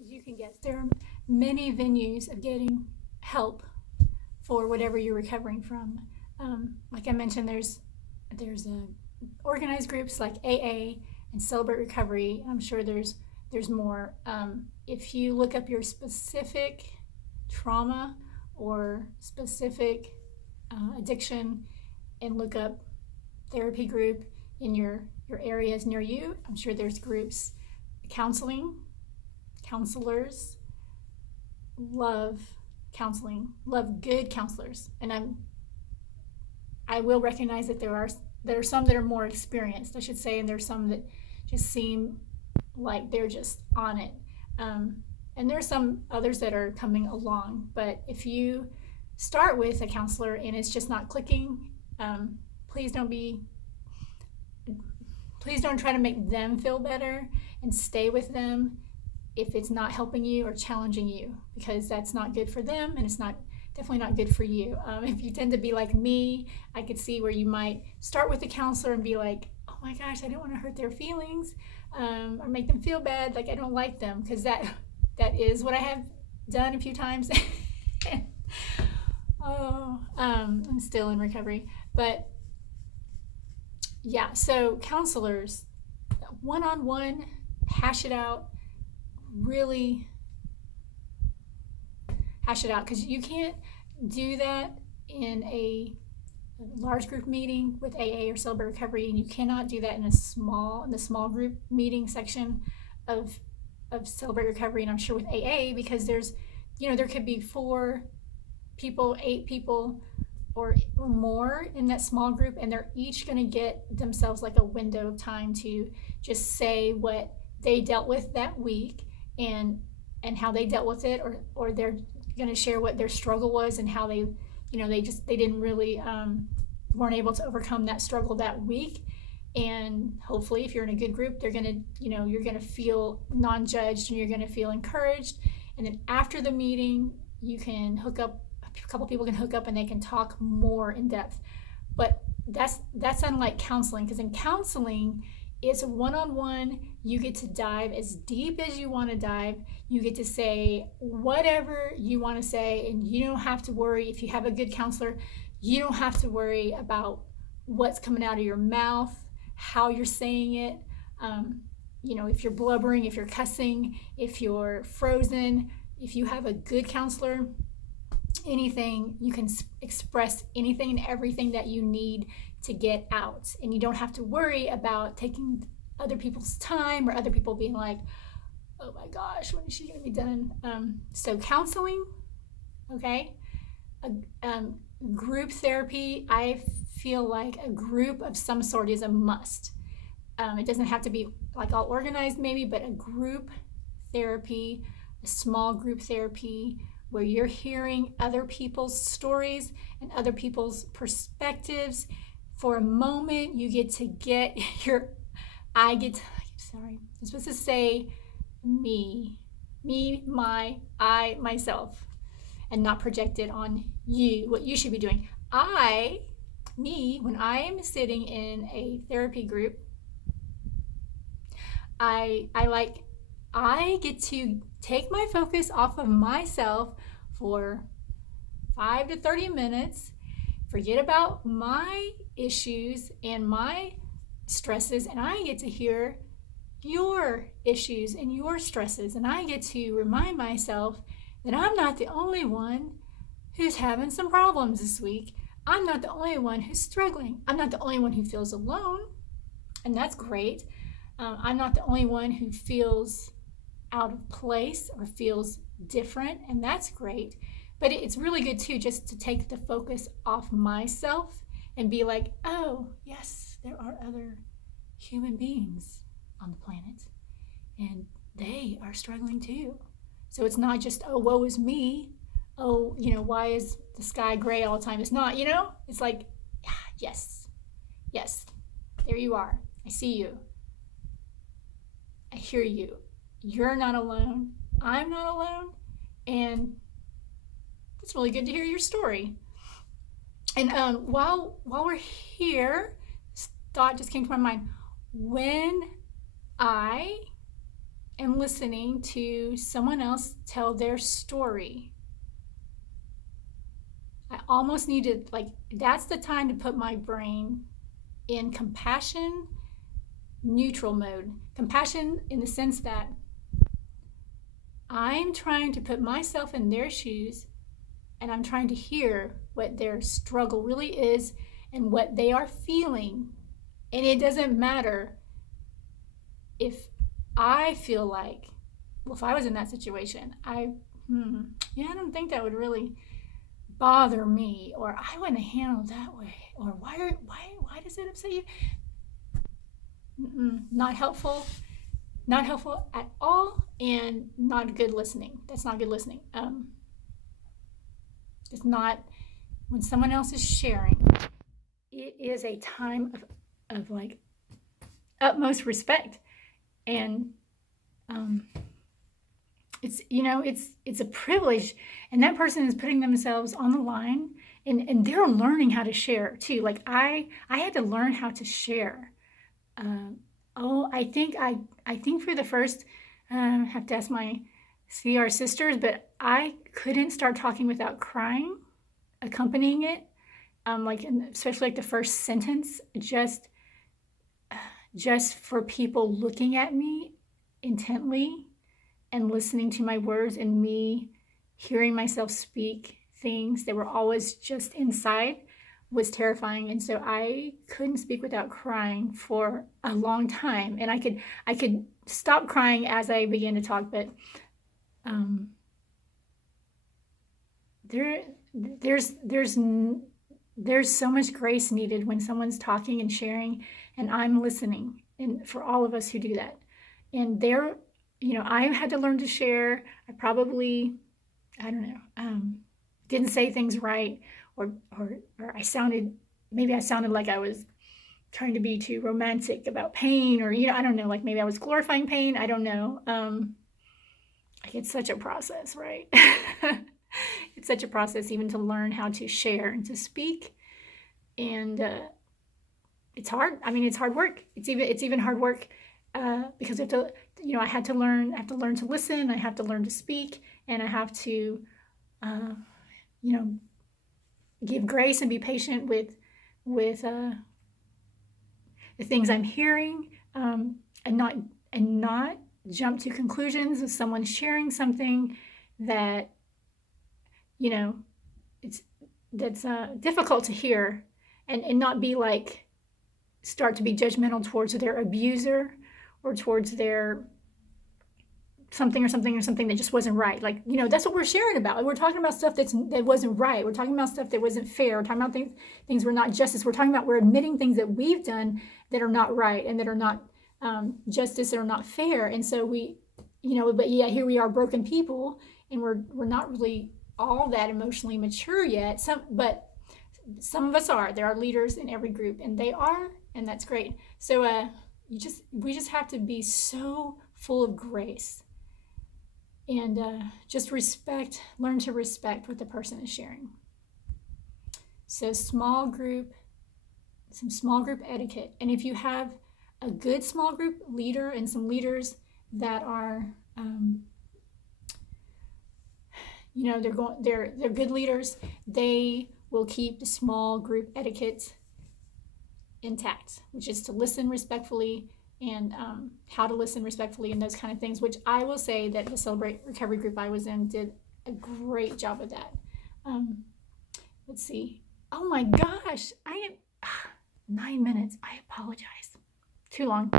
as you can guess, there are many venues of getting help for whatever you're recovering from. Like I mentioned, there's organized groups like AA and Celebrate Recovery. I'm sure there's more. If you look up your specific trauma or specific addiction and look up therapy group in your areas near you, I'm sure there's groups. Counselors love counseling, love good counselors, and I will recognize that there are some that are more experienced, I should say, and there's some that just seem like they're just on it. And there's some others that are coming along. But if you start with a counselor and it's just not clicking, please don't try to make them feel better, and stay with them if it's not helping you or challenging you, because that's not good for them, and it's definitely not good for you. If you tend to be like me, I could see where you might start with a counselor and be like, oh my gosh, I don't want to hurt their feelings, or make them feel bad, like I don't like them, because that is what I have done a few times. I'm still in recovery. But yeah, so counselors, one-on-one, hash it out, really hash it out, because you can't do that in a large group meeting with AA or Celebrate Recovery, and you cannot do that in the small group meeting section of Celebrate Recovery, and I'm sure with AA, because there could be 4 people, 8 people, or more in that small group, and they're each going to get themselves like a window of time to just say what they dealt with that week, and how they dealt with it, or they're going to share what their struggle was and how they didn't really weren't able to overcome that struggle that week. And hopefully, if you're in a good group, you're going to feel non-judged, and you're going to feel encouraged. And then after the meeting, you can hook up, a couple people can hook up, and they can talk more in depth. But that's unlike counseling, because in counseling, it's one-on-one. You get to dive as deep as you want to dive. You get to say whatever you want to say, and you don't have to worry. If you have a good counselor, you don't have to worry about what's coming out of your mouth, how you're saying it. If you're blubbering, if you're cussing, if you're frozen, if you have a good counselor, anything, you can express anything and everything that you need to get out. And you don't have to worry about taking other people's time, or other people being like, oh my gosh, when is she going to be done? So counseling, okay? Group therapy, I feel like a group of some sort is a must. It doesn't have to be like all organized maybe, but a group therapy, a small group therapy, where you're hearing other people's stories and other people's perspectives. For a moment, you get to get I'm supposed to say me, my, I, myself, and not project it on you, what you should be doing. When I am sitting in a therapy group, I get to take my focus off of myself for 5 to 30 minutes, forget about my issues and my stresses, and I get to hear your issues and your stresses, and I get to remind myself that I'm not the only one who's having some problems this week. I'm not the only one who's struggling. I'm not the only one who feels alone, and that's great. I'm not the only one who feels out of place or feels different, and that's great. But it's really good too, just to take the focus off myself and be like, oh yes, there are other human beings on the planet, and they are struggling too. So it's not just, oh, woe is me. Oh, why is the sky gray all the time? It's not, it's like, yes, there you are. I see you. I hear you. You're not alone. I'm not alone. And it's really good to hear your story. And while we're here, this thought just came to my mind. When I and listening to someone else tell their story. I almost needed, like, that's the time to put my brain in compassion neutral mode. Compassion in the sense that I'm trying to put myself in their shoes, and I'm trying to hear what their struggle really is and what they are feeling. And it doesn't matter if I feel like, well, if I was in that situation, I don't think that would really bother me, or I wouldn't handle it that way, or why does it upset you? Not helpful at all, and not good listening. That's not good listening. It's not, when someone else is sharing, it is a time of like utmost respect, and it's a privilege, and that person is putting themselves on the line, and they're learning how to share too. Like I had to learn how to share. I think for the first, have to ask my CR sisters, but I couldn't start talking without crying, accompanying it. Especially like the first sentence, just for people looking at me intently and listening to my words, and me hearing myself speak things that were always just inside, was terrifying. And so I couldn't speak without crying for a long time. And I could stop crying as I began to talk, but there's so much grace needed when someone's talking and sharing and I'm listening, and for all of us who do that. And I had to learn to share. I probably, didn't say things right, or I sounded like I was trying to be too romantic about pain, or I don't know, like maybe I was glorifying pain. I don't know. It's such a process, right? It's such a process even to learn how to share and to speak, and it's hard. It's hard work. It's even hard work because I have to, I have to learn to listen. I have to learn to speak, and I have to, give grace and be patient with the things I'm hearing, and not jump to conclusions of someone sharing something that that's difficult to hear, and not be like, start to be judgmental towards their abuser or towards their something that just wasn't right. Like, that's what we're sharing about. We're talking about stuff that wasn't right. We're talking about stuff that wasn't fair. We're talking about things were not justice. We're admitting things that we've done that are not right, and that are not justice, that are not fair. And so but yeah, here we are, broken people, and we're not really all that emotionally mature yet. But some of us are. There are leaders in every group, and they are, and that's great. So we just have to be so full of grace, and just learn to respect what the person is sharing. So some small group etiquette. And if you have a good small group leader, and some leaders that are they're good leaders, they will keep the small group etiquette intact, which is to listen respectfully, and how to listen respectfully, and those kind of things, which I will say that the Celebrate Recovery group I was in did a great job of that. Let's see. Oh my gosh, I am 9 minutes. I apologize. Too long.